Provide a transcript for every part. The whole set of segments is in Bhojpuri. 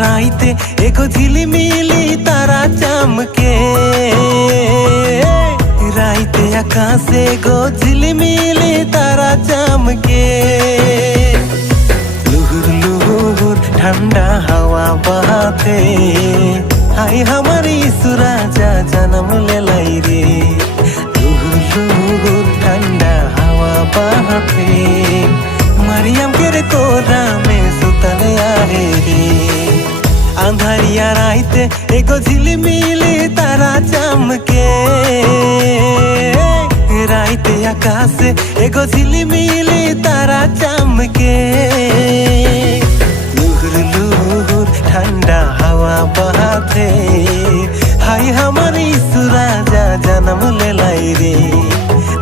राइते एको झिलिमिली तारा चमके राइते आकाशे गो झिलिमिली तारा चमके लुहुर लुहुर ठंडा हवा बहाते हाय हमारी सुराजा जन्म ले लाई रे लुहुर लुहुर ठंडा हवा बहाते मरियम के कोरा में सुतले आहे रे अंधारिया राइते एको झिलिमिली तारा चमके राइते आकाश एको झिलिमिली तारा चमके लुहुर लुहुर ठंडा हवा बहाते हाय हमारी सुराजा जन्म ले लाई रे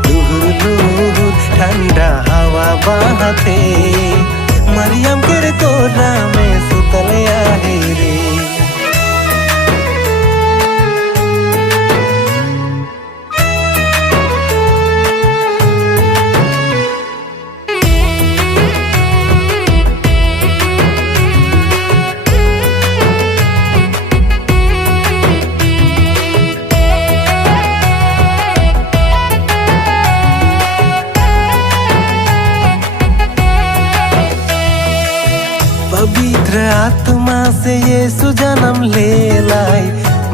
लुहुर लुहुर ठंडा हवा बहाते मरियम के कोरा में सुतले आहे रे पवित्र आत्मा से यीशु जन्म ले लाई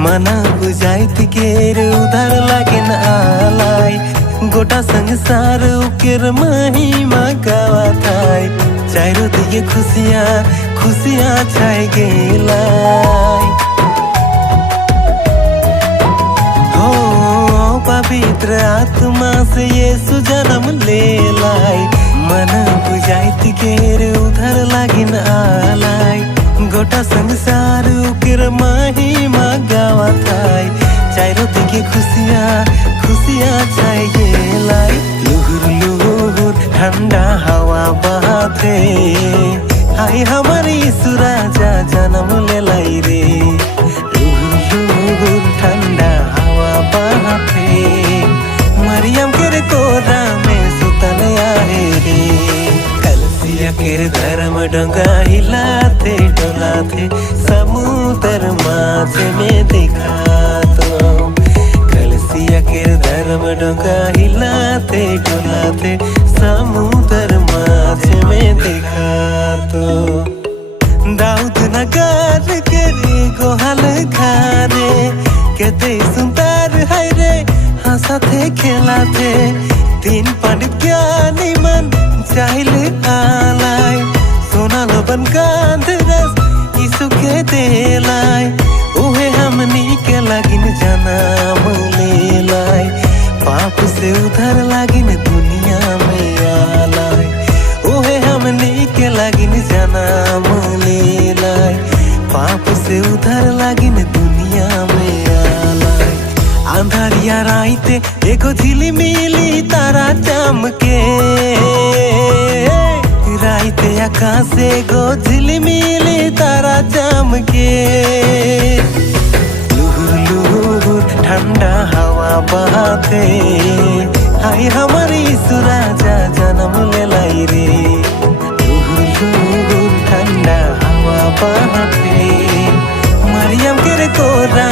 मना बुझाइत के उधर लगिन आलाई गोटा संसार उकेर महिमा गावा थाई चारो दिए खुशियाँ खुशियाँ छाई गेलाई हो पवित्र आत्मा से यीशु जन्म ले लाई मन बुझाइत केर उधर लागिन आलाई गोटा संसार उकेर महिमा गावा थाई चारो दिके खुशियाँ खुशियाँ छाई गेलाई लुहुर लुहुर ठंडा हवा बहाते हाय हमारी सुराजा जन्म ले लाई रे लुहुर लुहुर ठंडा हवा बहाते मरियम के कोरा में सुतले आहे रे कलसिया केर धर्म डोंगा हिलाते डोलाते समुद्र माझ में दिखा तो कलसिया केर धर्म डोंगा हिलाते डोलाते समुद्र माझ में दिखा तो दाऊद नगर के गोहल खारे केते सुंदर है रे हंसाते खेलाते तीन पंडित ज्ञानी मन चाहिल आलाई सोना लोबन कांध रस यीशु के देलाई उहे हमनी के लागिन जन्म ले लाई पाप से उधर लागिन दुनिया में आलाई उहे हमनी के लागिन जन्म ले लाई पाप से उधर लागिन दुनिया में आलाई अंधारिया राइते एको झिलिमिली तारा चमके राइते आकाशे गो झिलिमिली तारा चमके लुहुर लुहुर ठंडा हवा बहाते हाय हमारी सुराजा जन्म ले लाई रे लुहुर लुहुर ठंडा हवा बहाते मरियम के कोरा